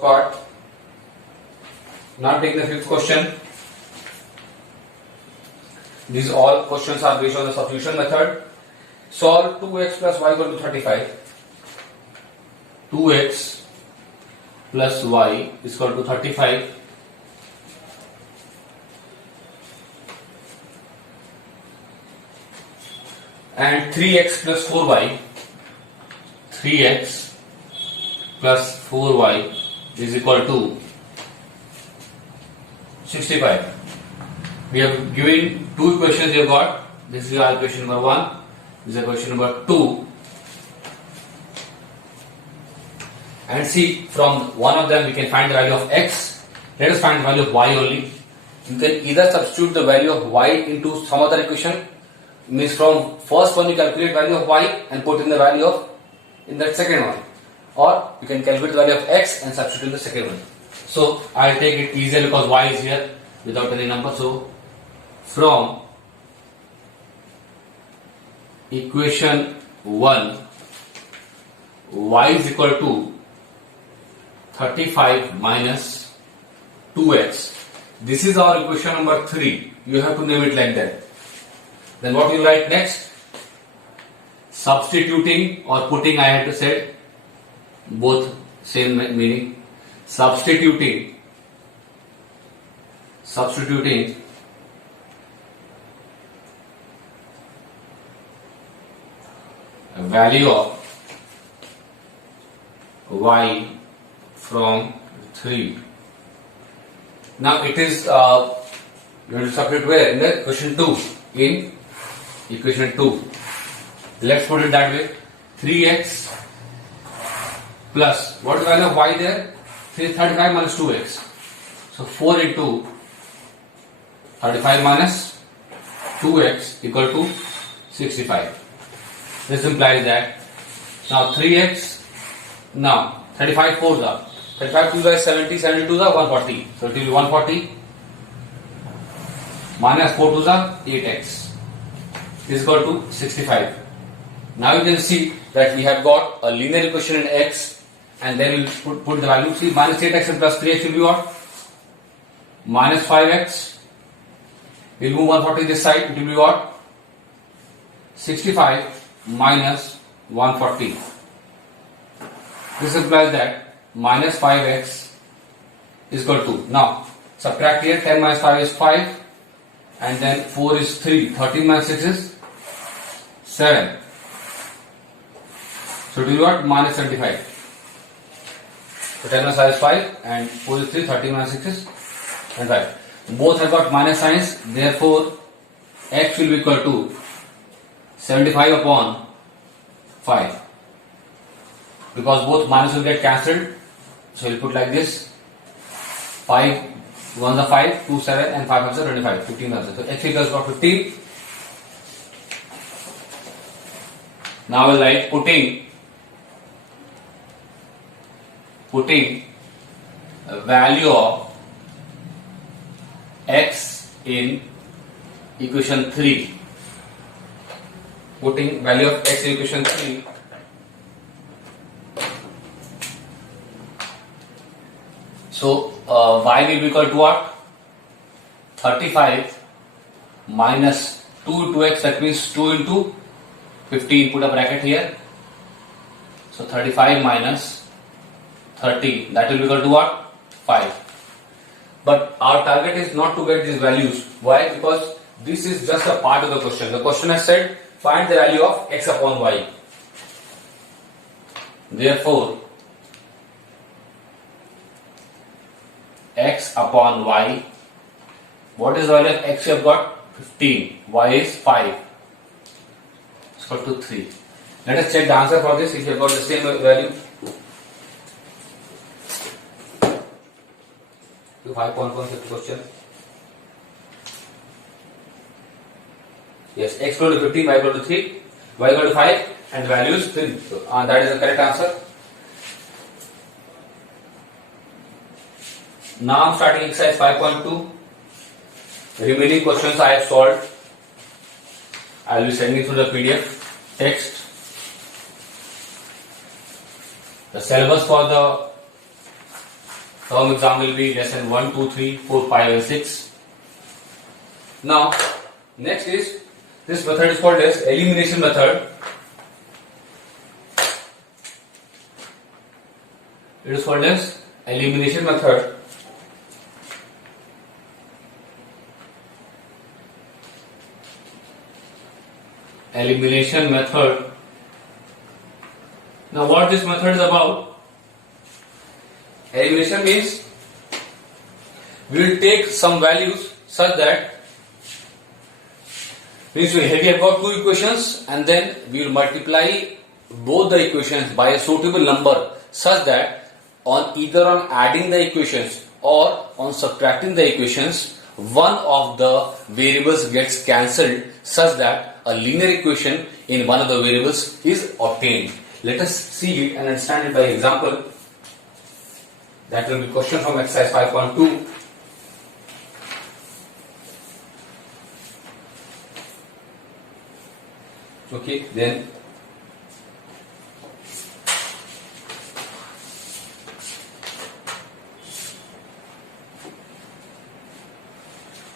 part. Now take the fifth question. These all questions are based on the substitution method. Solve 2x plus y equal to 35. 2x plus y is equal to 35. And 3x plus 4y. 3x plus 4y is equal to 65. We have given two equations we have got. This is our equation number 1. This is equation number 2. And see, from one of them we can find the value of x. Let us find the value of y only. You can either substitute the value of y into some other equation. Means from first one you calculate value of y and put in the value of in that second one. Or you can calculate the value of x and substitute in the second one. So I will take it easier because y is here without any number. So from equation 1, y is equal to 35 minus 2x. This is our equation number 3. You have to name it like that. Then what you write next? Substituting or putting, I had to say both same meaning. Substituting value of y from 3. Now it is you have to substitute where? In the equation 2. In equation 2. Let's put it that way. 3x plus, what is the value of y there? 35 minus 2x. So 4 into 35 minus 2x equal to 65. This implies that now 3x, now 35 4s are 35 2s are 70, 72s are 140. So it will be 140 minus 4 2s are 8x is equal to 65. Now you can see that we have got a linear equation in x, and then we will put the value. See, minus 8x and plus 3x will be what? Minus 5x. We will move 140 this side. It will be what? 65 minus 140. This implies that minus 5x is equal to. Now subtract here. 10 minus 5 is 5, and then 4 is 3. 13 minus 6 is 7. So it will be what? Minus 75. So 10 minus 5 is 5 and 4 is 3. 13 minus 6 is 25. Both have got minus signs. Therefore, x will be equal to 75 upon 5. Because both minus will get cancelled. So we'll put like this. 5 1s are 5, 2 7 and 5 5s are 25. 15 answer. So x equals what? 15. Now we'll write putting a value of x in equation 3. Putting value of x in equation 3. So y will be equal to what? 35 minus 2 into x, that means 2 into 15. Put a bracket here. So 35 minus 30, that will be equal to what? 5. But our target is not to get these values. Why? Because this is just a part of the question. The question has said find the value of x upon y. Therefore, x upon y, what is the value of x you have got? 15. Y is 5. It's equal to 3. Let us check the answer for this if you have got the same value. 5.1 is the question. Yes, x equal to 15, y equal to 3, y equal to 5, and the value is 3. So, that is the correct answer. Now I am starting exercise 5.2. Remaining questions I have solved. I will be sending through the PDF text. The syllabus for the Some exam will be lesson 1, 2, 3, 4, 5 and 6. Now, next is, this method is called as elimination method. It is called as elimination method. Elimination method. Now what this method is about? Elimination means we will take some values such that means we have got two equations and then we will multiply both the equations by a suitable number such that on either on adding the equations or on subtracting the equations, one of the variables gets cancelled such that a linear equation in one of the variables is obtained. Let us see it and understand it by example. That will be question from exercise 5.2. Okay, then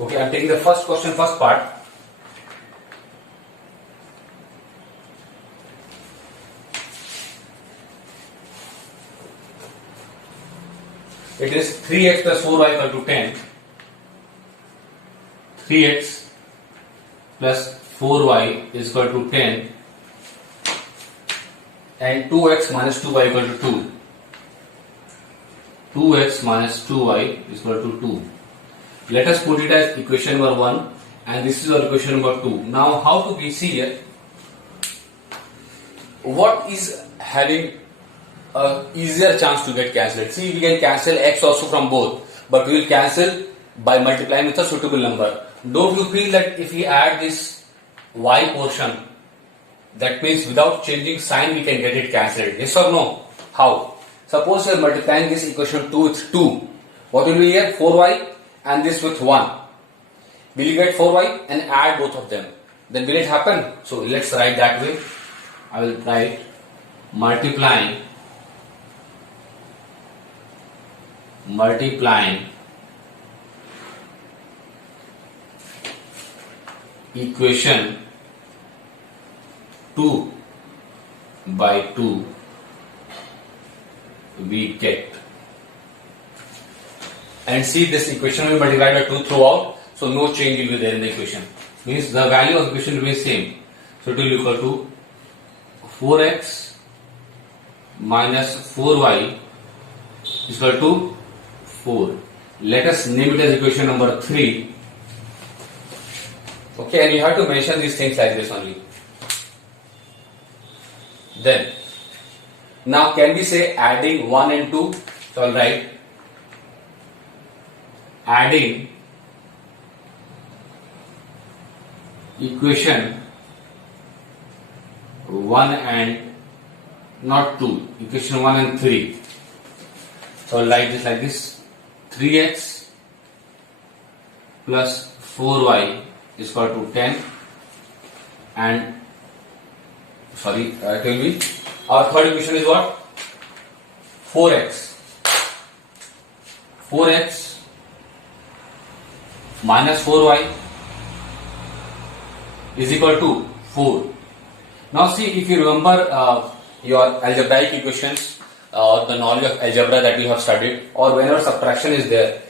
okay, I am taking the first question, first part. It is 3x plus 4y equal to 10. 3x plus 4y is equal to 10 and 2x minus 2y equal to 2. 2x minus 2y is equal to 2. Let us put it as equation number 1 and this is our equation number 2. Now how to we see here? What is having a easier chance to get cancelled? See, we can cancel x also from both, but we will cancel by multiplying with a suitable number. Don't you feel that if we add this y portion, that means without changing sign we can get it cancelled? Yes or no? How? Suppose you are multiplying this equation 2 with 2. What will be here? 4y and this with 1. Will you get 4y and add both of them? Then will it happen? So let's write that way. I will write multiplying equation 2 by 2 we get, and see this equation will multiply by 2 throughout, so no change will be there in the equation. Means the value of the equation will be same. So it will be equal to 4x minus 4y is equal to 4. Let us name it as equation number 3. Okay, and you have to mention these things like this only. Then, now can we say adding 1 and 2? So I'll write adding equation 1 and not 2, equation 1 and 3. So I'll write this like this: 3x plus 4y is equal to 10 and it will be, our third equation is what? 4x minus 4y is equal to 4. Now see, if you remember your algebraic equations or the knowledge of algebra that you have studied, or whenever subtraction is there,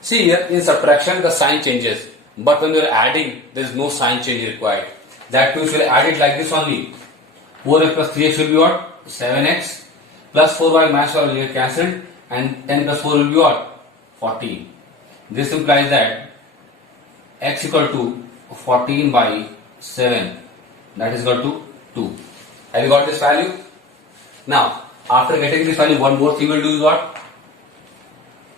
see here in subtraction the sign changes, but when you are adding there is no sign change required. That means we will add it like this only. 4x plus 3x will be what? 7x plus 4y minus 4 will get cancelled and 10 plus 4 will be what? 14. This implies that x equal to 14 by 7, that is equal to 2. Have you got this value? Now, after getting this value, one more thing we will do is what?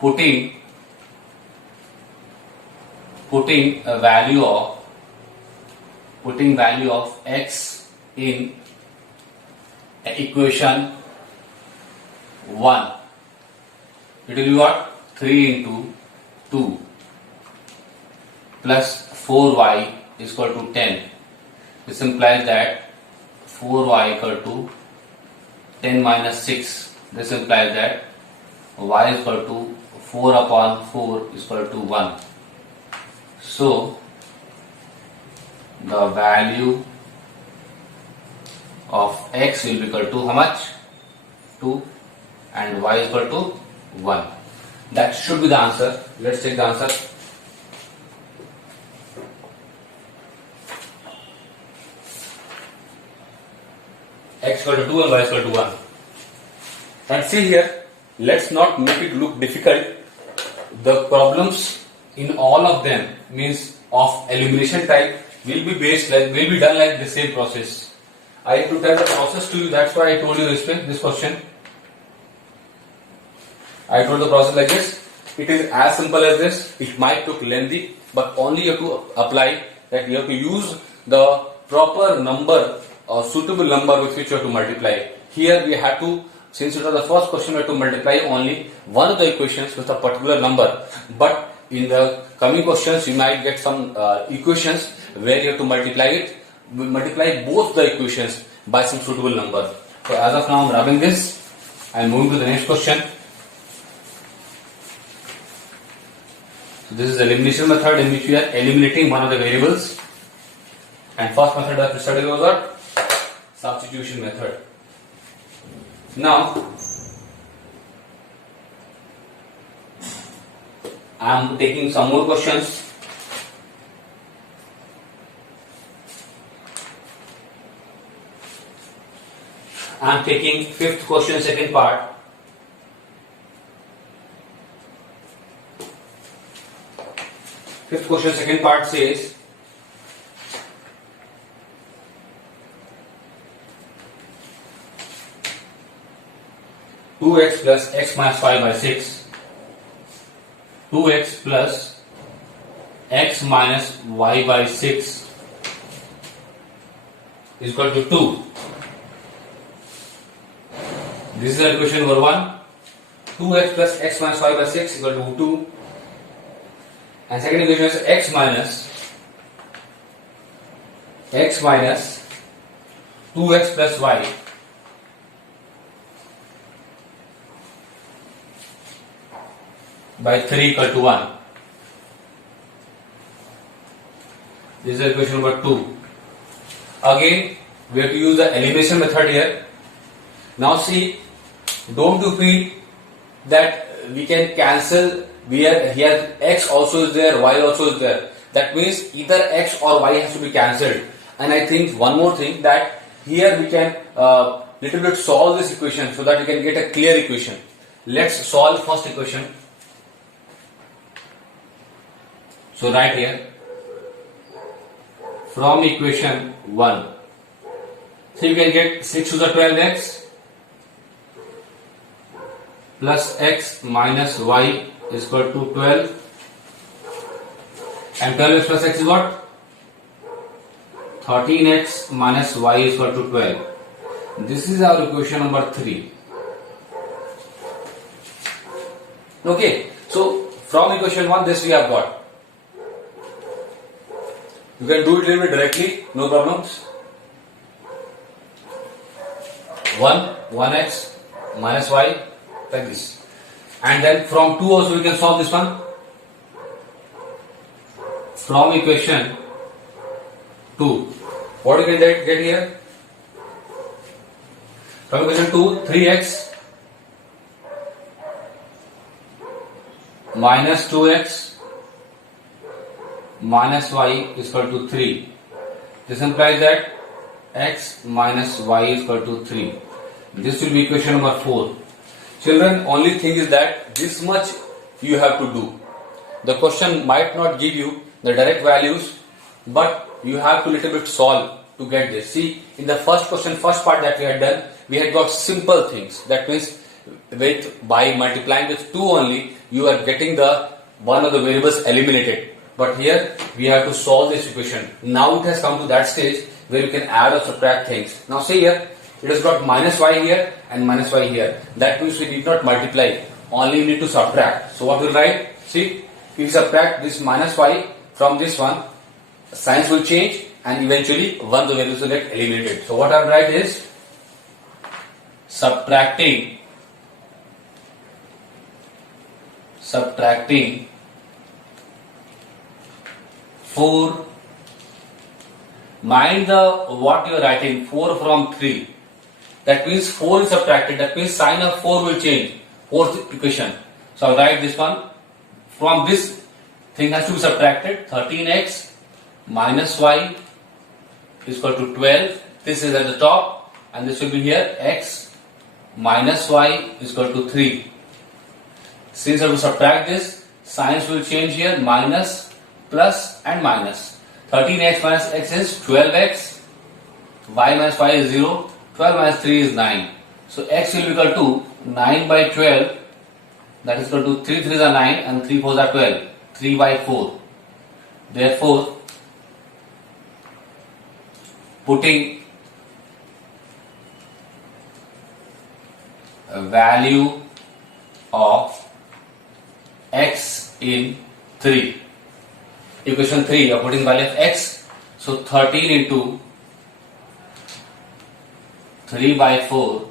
Putting value of x in equation 1. It will be what? 3 into 2 plus 4y is equal to 10. This implies that 4y equal to 10 minus 6. This implies that y is equal to 4 upon 4 is equal to 1. So the value of x will be equal to how much? 2 and y is equal to 1. That should be the answer. Let's take the answer. X equal to 2 and y is equal to 1. And see here, let's not make it look difficult. The problems in all of them means of elimination type will be done like the same process. I have to tell the process to you, that's why I told you this question. I told the process like this. It is as simple as this. It might look lengthy, but only you have to apply that you have to use the proper number or suitable number with which you have to multiply. Here we have to, since it was the first question, we have to multiply only one of the equations with a particular number. But in the coming questions, you might get some equations where you have to multiply both the equations by some suitable number. So as of now, I am grabbing this. I am moving to the next question. So this is the elimination method in which we are eliminating one of the variables. And first method that we studied was what? Substitution method. Now, I am taking some more questions. I am taking fifth question, second part. Fifth question, second part says, (2x plus x minus 5 by 6), 2x plus x minus y by 6 is equal to 2. This is the equation number 1. 2x plus x minus 5 by 6 is equal to 2. And second equation is x minus 2x plus y by 3 equal to 1. This is equation number 2. Again, we have to use the elimination method here. Now see, don't you feel that we can cancel where here x also is there, y also is there. That means either x or y has to be cancelled. And I think one more thing, that here we can little bit solve this equation so that we can get a clear equation. Let's solve first equation. So right here, from equation 1, so you can get 6 to the 12x plus x minus y is equal to 12, and 12x plus x is what? 13x minus y is equal to 12. This is our equation number 3. Okay, so from equation 1 this we have got. You can do it a little bit directly, no problems. 1x minus y, like this. And then from 2 also we can solve this one. From equation 2, what you can get here? From equation 2, 3x minus 2x minus y is equal to 3. This implies that x minus y is equal to 3. This will be equation number 4. Children, only thing is that this much you have to do. The question might not give you the direct values, but you have to little bit solve to get this. See, in the first question, first part that we had done, we had got simple things. That means by multiplying with 2 only, you are getting the one of the variables eliminated. But here we have to solve this equation. Now it has come to that stage where you can add or subtract things. Now see here, it has got minus y here and minus y here. That means we need not multiply, only need to subtract. So what we'll write? See, if you subtract this minus y from this one, signs will change and eventually one of the values will get eliminated. So what I'll write is subtracting subtracting 4. Mind the what you are writing, 4 from 3. That means 4 is subtracted. That means sign of 4 will change. Fourth equation. So I'll write this one. From this thing has to be subtracted. 13x minus y is equal to 12. This is at the top and this will be here. X minus y is equal to 3. Since I will subtract this, signs will change here. Minus, plus and minus. 13x minus x is 12x. Y minus y is 0. 12 minus 3 is 9. So x will be equal to 9 by 12. That is equal to 3 3s are 9 and 3 4s are 12. 3 by 4. Therefore, putting a value of x in 3. Equation 3, you are putting value of x. So 13 into 3 by 4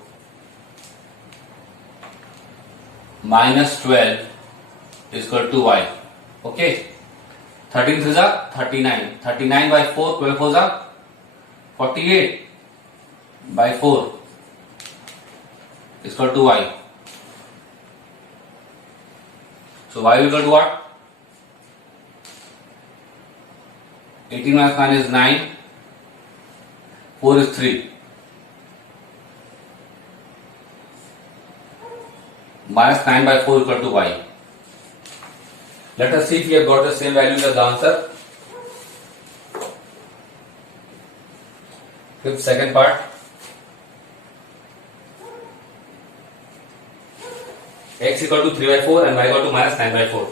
minus 12 is equal to y. Okay. 13 3s are 39. 39 by 4, 12 4s are 48 by 4 is equal to y. So y will equal to what? 18 minus 9 is 9. 4 is 3. Minus 9 by 4 equal to y. Let us see if we have got the same value as the answer. Fifth second part. X equal to 3 by 4 and y equal to minus 9 by 4.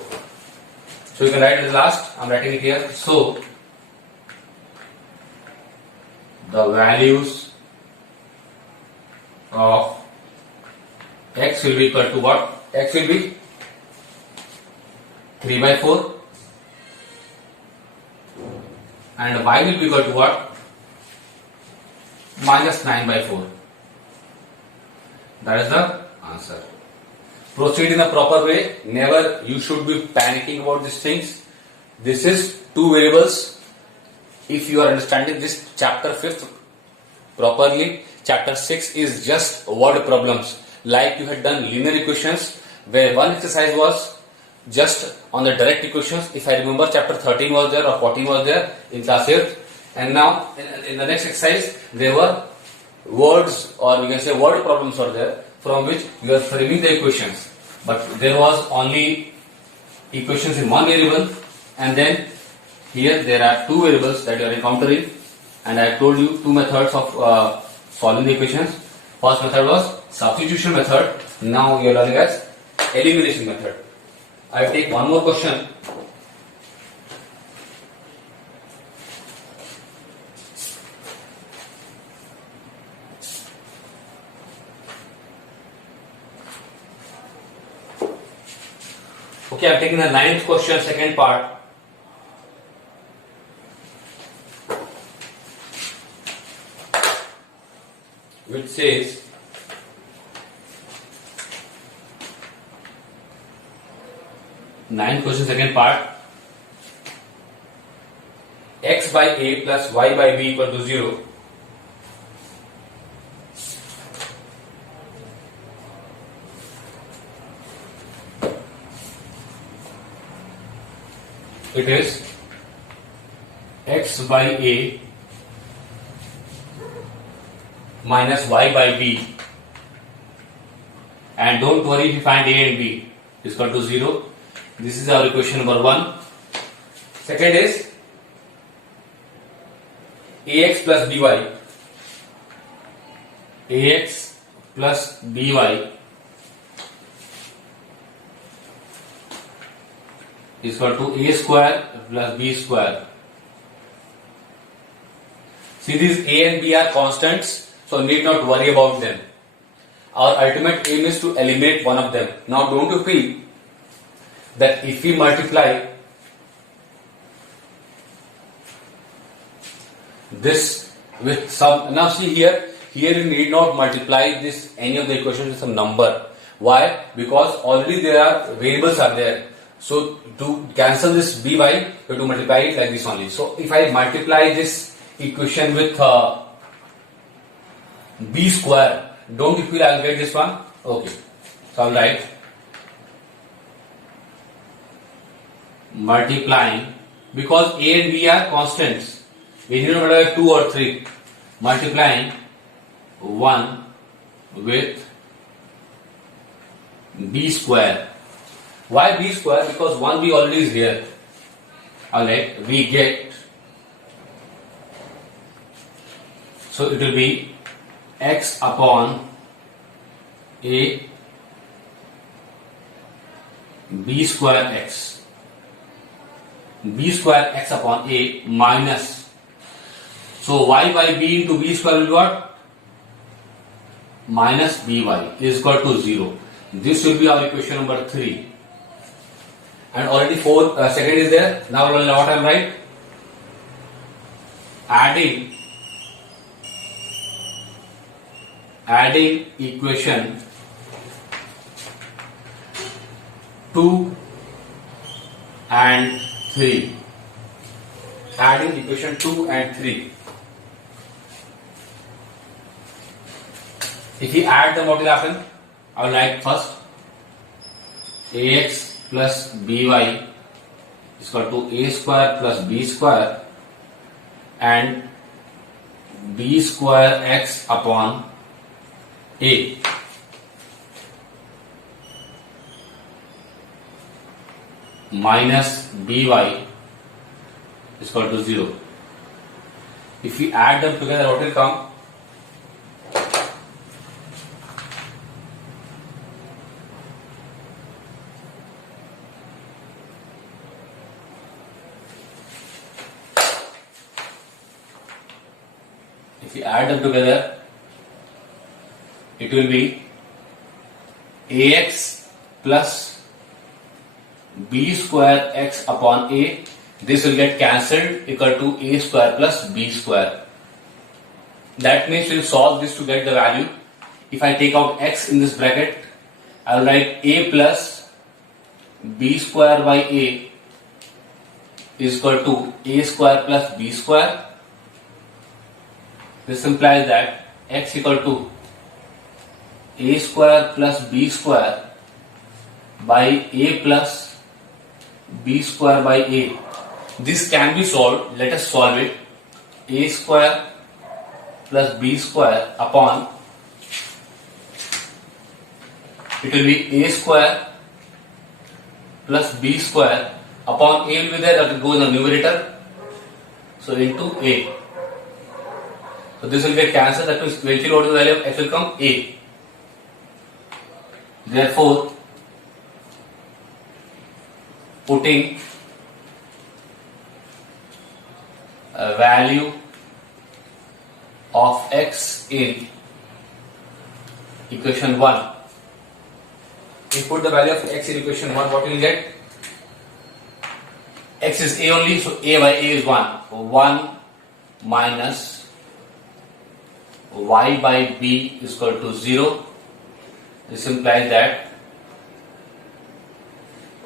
So you can write it as last. I am writing it here. So the values of x will be equal to what? X will be 3 by 4 and y will be equal to what? Minus 9 by 4. That is the answer. Proceed in a proper way. Never you should be panicking about these things. This is two variables. If you are understanding this chapter 5th properly, chapter 6 is just word problems. Like you had done linear equations, where one exercise was just on the direct equations. If I remember, chapter 13 was there or 14 was there in class 8th. And now in the next exercise, there were words, or you can say word problems are there, from which you are framing the equations. But there was only equations in one variable, and then here there are two variables that you are encountering, and I told you two methods of solving the equations. First method was substitution method. Now you are learning as elimination method. I will take one more question. Okay, I am taking the 9th question, second part. Which says ninth question, second part. X by a plus y by b equal to 0. It is x by a minus y by b, and don't worry if you find a and b is equal to 0. This is our equation number 1. Second is ax plus by, ax plus by is equal to a square plus b square. See, these a and b are constants, so need not worry about them. Our ultimate aim is to eliminate one of them. Now don't you feel that if we multiply this with some, now see here you need not multiply this any of the equations with some number, Why? Because already there are variables are there. So to cancel this b by, you have to multiply it like this only. So if I multiply this equation with b square, don't you feel I'll get this one? Okay. So I'll write multiplying, because a and b are constants. We need to multiply 2 or 3. Multiplying 1 with b square. Why b square? Because 1b already is here. Alright, we get, so it will be x upon a b square x. B square x upon a minus. So y by b into b square will be what? Minus by is equal to 0. This will be our equation number 3. And already second is there. Now what I am right? Adding equation 2 and 3. Adding equation 2 and 3. If we add them, what will happen? I will write first ax plus by is equal to a square plus b square and b square x upon a. Minus by is equal to 0. If we add them together, what will come? If we add them together, it will be ax plus b square x upon a. This will get cancelled, equal to a square plus b square. That means we will solve this to get the value. If I take out x in this bracket, I will write a plus b square by a is equal to a square plus b square. This implies that x equal to a square plus b square by a plus b square by a. This can be solved. Let us solve it. A square plus b square upon, it will be a square plus b square upon a will be there, that will go in the numerator. So into a. So this will get cancelled. That means eventually what is the value of x will come? A. Therefore, putting a value of x in equation 1. If put the value of x in equation 1, what will you get? X is a only, so a by a is 1. 1 minus y by b is equal to 0. This implies that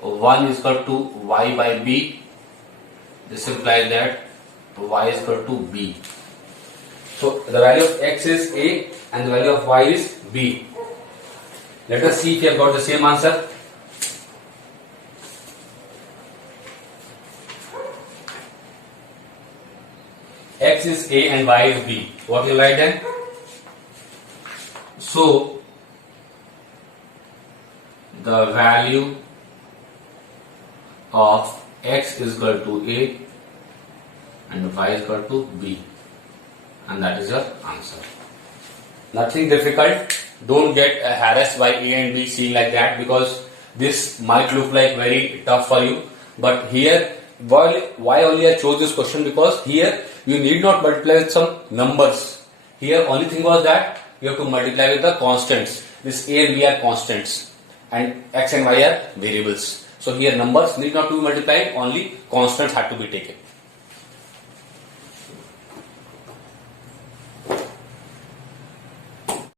1 is equal to y by b. This implies that y is equal to b. So the value of x is a and the value of y is b. Let us see if you have got the same answer. X is a and y is b. What will you write then? So the value of x is equal to a and y is equal to b, and that is your answer. Nothing difficult. Don't get harassed by a and b seeing like that, because this might look like very tough for you. But here, why only I chose this question? Because here you need not multiply with some numbers. Here only thing was that you have to multiply with the constants. This a and b are constants and x and y are variables. So here numbers need not to be multiplied, only constants had to be taken.